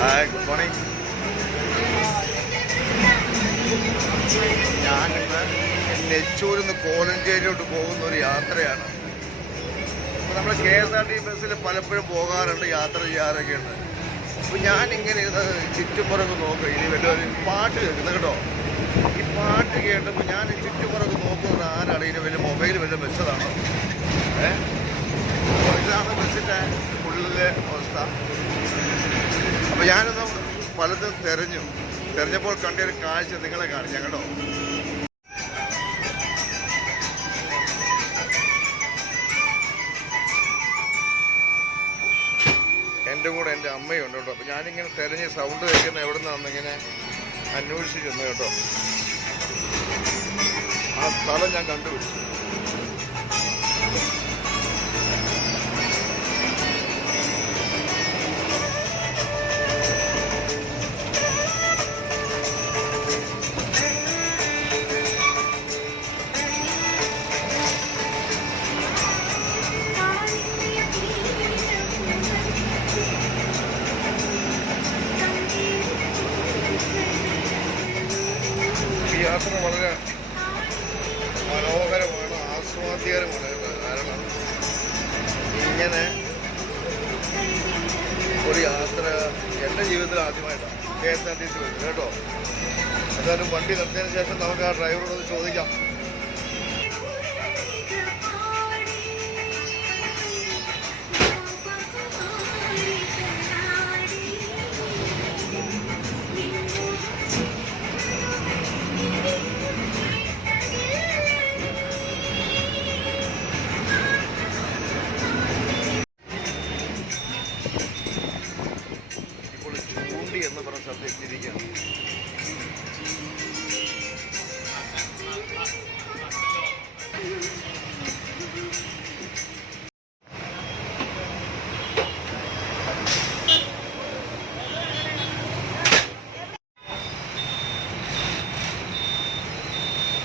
Good morning. ഞാനിന്ന് നെച്ചൂരിൽ നിന്ന് കോലഞ്ചേരിയിലോട്ട് പോകുന്ന ഒരു യാത്രയാണ്. അപ്പോൾ നമ്മൾ KSRTC ബസ്സിൽ പലപ്പോഴും പോകാറുണ്ട്, യാത്ര ചെയ്യാറൊക്കെ ഉണ്ട്. അപ്പോൾ ഞാനിങ്ങനെ ഇരുന്ന് ചുറ്റുപുറത്ത് നോക്കുക, ഇനി വല്ലതും പാട്ട് കേൾക്കുന്നത് കേട്ടോ. ഈ പാട്ട് കേട്ടപ്പോൾ ഞാൻ ചുറ്റുപുറത്ത് നോക്കുന്നത് ആരാണ്, ഇനി വലിയ മൊബൈൽ വല്ലതും വെച്ചതാണോ? അപ്പോൾ ഇതാണ് ബസ്സിൻ്റെ ഉള്ളിലെ അവസ്ഥ. അപ്പോൾ ഞാനൊന്ന് പലതും തിരഞ്ഞപ്പോൾ കണ്ടൊരു കാഴ്ച നിങ്ങളെ കാണിക്കാം കേട്ടോ. എൻ്റെ കൂടെ എൻ്റെ അമ്മയുണ്ട് കേട്ടോ. അപ്പോൾ ഞാനിങ്ങനെ തിരഞ്ഞ് സൗണ്ട് കേൾക്കുന്ന എവിടെ നിന്നാണെന്നിങ്ങനെ അന്വേഷിച്ച് ചെന്നു കേട്ടോ. ആ സ്ഥലം ഞാൻ കണ്ടുപിടിച്ചു. യാത്ര വളരെ മനോഹരമാണ്, ആസ്വാദ്യകരമാണ്. കാരണം ഇങ്ങനെ ഒരു യാത്ര എൻ്റെ ജീവിതത്തിൽ ആദ്യമായിട്ടാണ് KSRTC വരുന്നത് കേട്ടോ. എന്തായാലും വണ്ടി നിർത്തിയതിന് ശേഷം നമുക്ക് ആ ഡ്രൈവറോട് ചോദിക്കാം. എന്ന് പറഞ്ഞ സ്ഥലത്ത് എത്തിയിരിക്കുകയാണ്.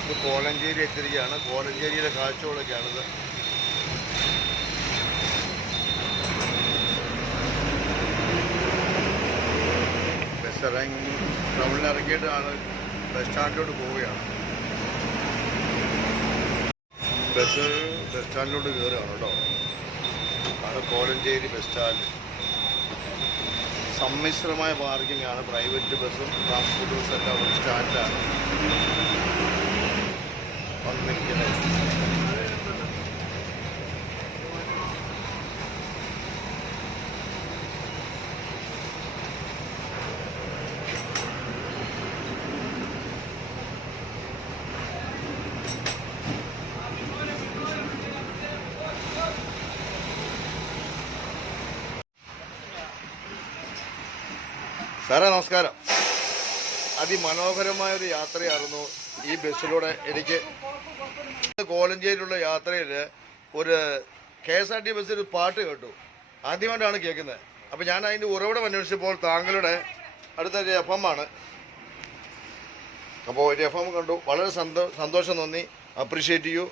ഇത് കോലഞ്ചേരി എത്തിയിരിക്കുകയാണ്. കോലഞ്ചേരിയിലെ കാഴ്ചകളൊക്കെയാണിത്. ടൗണിൽ ഇറങ്ങിയിട്ട് ആൾ ബസ് സ്റ്റാൻഡിലോട്ട് പോവുകയാണ്. ബസ് സ്റ്റാൻഡിലോട്ട് കയറുകയാണ് കേട്ടോ. ആണ് കോലഞ്ചേരി ബസ് സ്റ്റാൻഡ്. സമ്മിശ്രമായ പാർക്കിംഗ് ആണ്. പ്രൈവറ്റ് ബസ്സും ട്രാൻസ്പോർട്ട് ബസ്സും എല്ലാം ഒരു സ്റ്റാൻഡാണ് വന്നിരിക്കുന്നത്. സാറേ നമസ്കാരം. അതിമനോഹരമായൊരു യാത്രയായിരുന്നു ഈ ബസ്സിലൂടെ. എനിക്ക് കോലഞ്ചേരിയിലുള്ള യാത്രയിൽ ഒരു KSRTC ബസ്സിൽ പാട്ട് കേട്ടു. ആദ്യമായിട്ടാണ് കേൾക്കുന്നത്. അപ്പോൾ ഞാൻ അതിൻ്റെ ഉറവിടം അന്വേഷിച്ചപ്പോൾ താങ്കളുടെ അടുത്തൊരു FM ആണ്. അപ്പോൾ ഒരു FM കണ്ടു. വളരെ സന്തോഷം തോന്നി. അപ്രീഷിയേറ്റ് ചെയ്യൂ.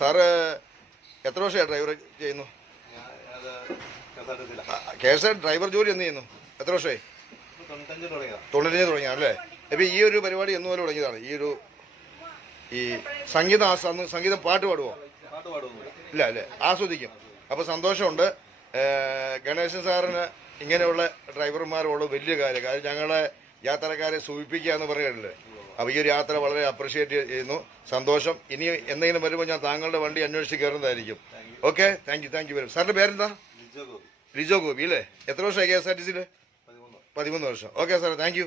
സാറ് എത്ര വർഷമായി ഡ്രൈവർ ചെയ്യുന്നു? KSRTC ഡ്രൈവർ ജോലി എന്ന് ചെയ്യുന്നു? എത്ര വർഷമായി? 95 തുടങ്ങിയാണല്ലേ. അപ്പോൾ ഈ ഒരു പരിപാടി എന്ന് പോലെ തുടങ്ങിയതാണ്? ഈ സംഗീതം പാട്ട് പാടുമോ? ഇല്ല അല്ലേ, ആസ്വദിക്കും. അപ്പോൾ സന്തോഷമുണ്ട്. ഗണേശൻ സാറിന് ഇങ്ങനെയുള്ള ഡ്രൈവർമാരോട് വലിയ കാര്യം ഞങ്ങളെ യാത്രക്കാരെ സൂചിപ്പിക്കുക എന്ന് പറയുകയല്ലേ. അപ്പോൾ ഈ ഒരു യാത്ര വളരെ അപ്രീഷിയേറ്റ് ചെയ്യുന്നു. സന്തോഷം. ഇനി എന്തെങ്കിലും വരുമ്പോൾ ഞാൻ താങ്കളുടെ വണ്ടി അന്വേഷിച്ച് കയറുന്നതായിരിക്കും. Okay, thank you very. സാറിൻ്റെ പേരെന്താ? ലിജോ ഗോപി അല്ലേ. എത്ര വർഷമായി KSRTCയിൽ? 13 വർഷം. ഓക്കെ സാറേ, താങ്ക് യു.